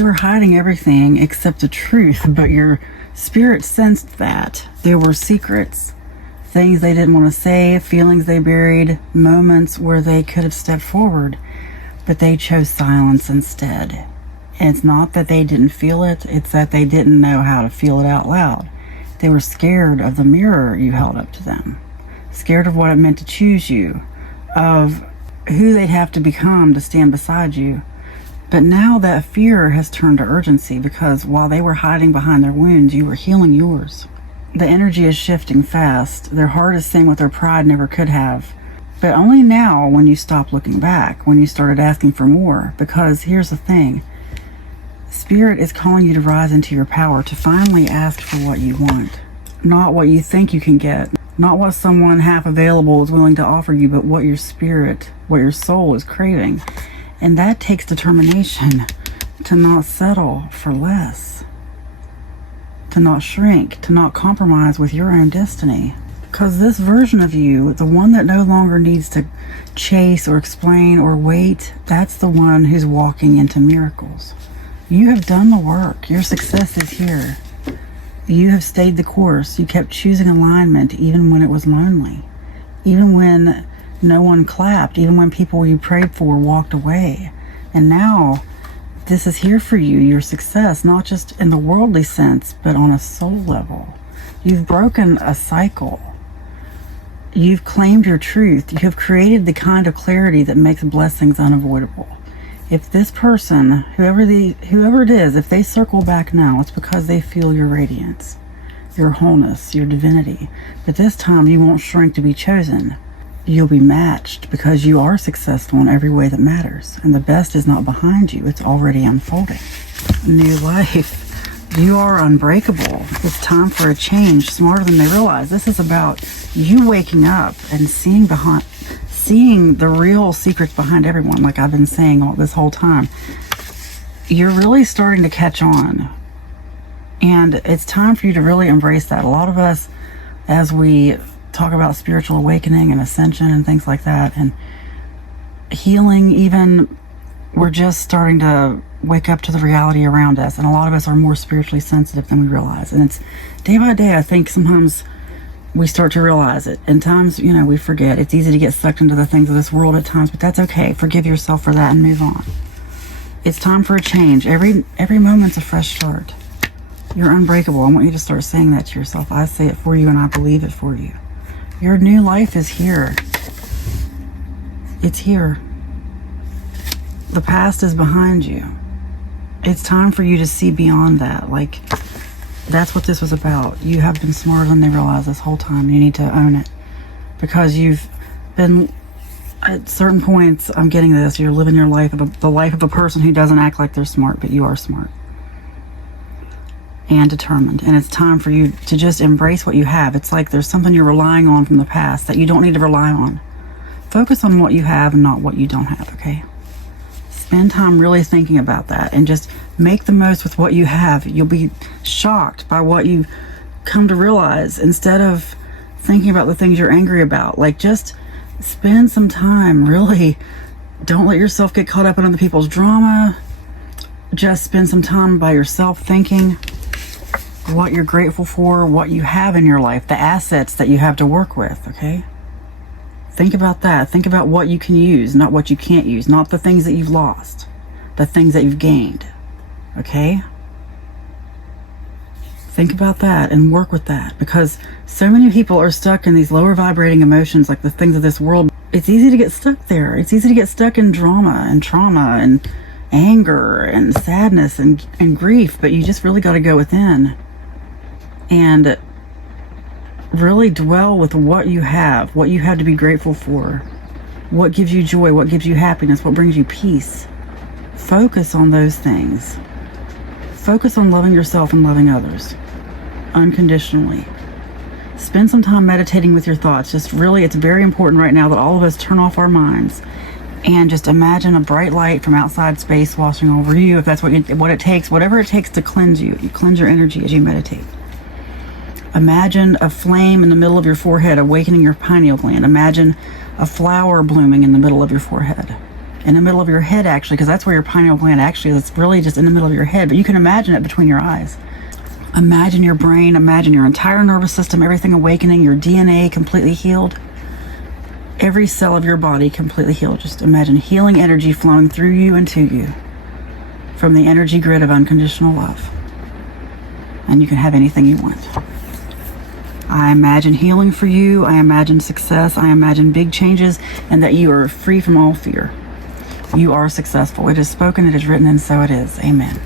they were hiding everything except the truth, but your spirit sensed that there were secrets, things they didn't want to say, feelings they buried, moments where they could have stepped forward, but they chose silence instead. And it's not that they didn't feel it, it's that they didn't know how to feel it out loud. They were scared of the mirror you held up to them, scared of what it meant to choose you, of who they'd have to become to stand beside you. But now that fear has turned to urgency, because while they were hiding behind their wounds, you were healing yours. The energy is shifting fast. Their heart is saying what their pride never could have. But only now, when you stop looking back, when you started asking for more. Because here's the thing. Spirit is calling you to rise into your power, to finally ask for what you want. Not what you think you can get. Not what someone half available is willing to offer you, but what your spirit, what your soul is craving. And that takes determination to not settle for less, to not shrink, to not compromise with your own destiny. Because this version of you, the one that no longer needs to chase or explain or wait, that's the one who's walking into miracles. You have done the work. Your success is here. You have stayed the course. You kept choosing alignment even when it was lonely, even when no one clapped, even when people you prayed for walked away. And now this is here for you, your success, not just in the worldly sense, but on a soul level. You've broken a cycle. You've claimed your truth. You have created the kind of clarity that makes blessings unavoidable. If this person, whoever it is, if they circle back now, it's because they feel your radiance, your wholeness, your divinity. But this time you won't shrink to be chosen. You'll be matched, because you are successful in every way that matters. And the best is not behind you. It's already unfolding. New life. You are unbreakable. It's time for a change, smarter than they realize. This is about you waking up and seeing the real secrets behind everyone, like I've been saying all this whole time. You're really starting to catch on. And it's time for you to really embrace that. A lot of us, as we talk about spiritual awakening and ascension and things like that, and healing even, we're just starting to wake up to the reality around us. And a lot of us are more spiritually sensitive than we realize. And it's day by day, I think sometimes we start to realize it. And times, we forget. It's easy to get sucked into the things of this world at times, but that's okay. Forgive yourself for that and move on. It's time for a change. Every moment's a fresh start. You're unbreakable. I want you to start saying that to yourself. I say it for you and I believe it for you. Your new life is here. It's here. The past is behind you. It's time for you to see beyond that. Like, that's what this was about. You have been smarter than they realize this whole time. You need to own it. Because you've been, at certain points, I'm getting this, you're living your life, the life of a person who doesn't act like they're smart, but you are smart. And determined. And it's time for you to just embrace what you have. It's like there's something you're relying on from the past that you don't need to rely on. Focus on what you have and not what you don't have, okay? Spend time really thinking about that and just make the most with what you have. You'll be shocked by what you come to realize instead of thinking about the things you're angry about. Like, just spend some time, really. Don't let yourself get caught up in other people's drama. Just spend some time by yourself thinking what you're grateful for, what you have in your life, the assets that you have to work with, okay? Think about that. Think about what you can use, not what you can't use, not the things that you've lost, the things that you've gained, okay? Think about that and work with that, because so many people are stuck in these lower vibrating emotions, like the things of this world. It's easy to get stuck there. It's easy to get stuck in drama and trauma and anger and sadness and grief, but you just really got to go within and really dwell with what you have to be grateful for, what gives you joy, what gives you happiness, what brings you peace. Focus on those things. Focus on loving yourself and loving others unconditionally. Spend some time meditating with your thoughts. Just really, it's very important right now that all of us turn off our minds and just imagine a bright light from outside space washing over you, if that's what it takes, whatever it takes to cleanse you. You cleanse your energy as you meditate. Imagine a flame in the middle of your forehead awakening your pineal gland. Imagine a flower blooming in the middle of your forehead. in the middle of your head, actually, because that's where your pineal gland actually is. It's really just in the middle of your head, but you can imagine it between your eyes. Imagine your brain, imagine your entire nervous system, everything awakening, your DNA completely healed, every cell of your body completely healed. Just imagine healing energy flowing through you and to you from the energy grid of unconditional love. And you can have anything you want. I imagine healing for you. I imagine success. I imagine big changes, and that you are free from all fear. You are successful. It is spoken, it is written, and so it is. Amen.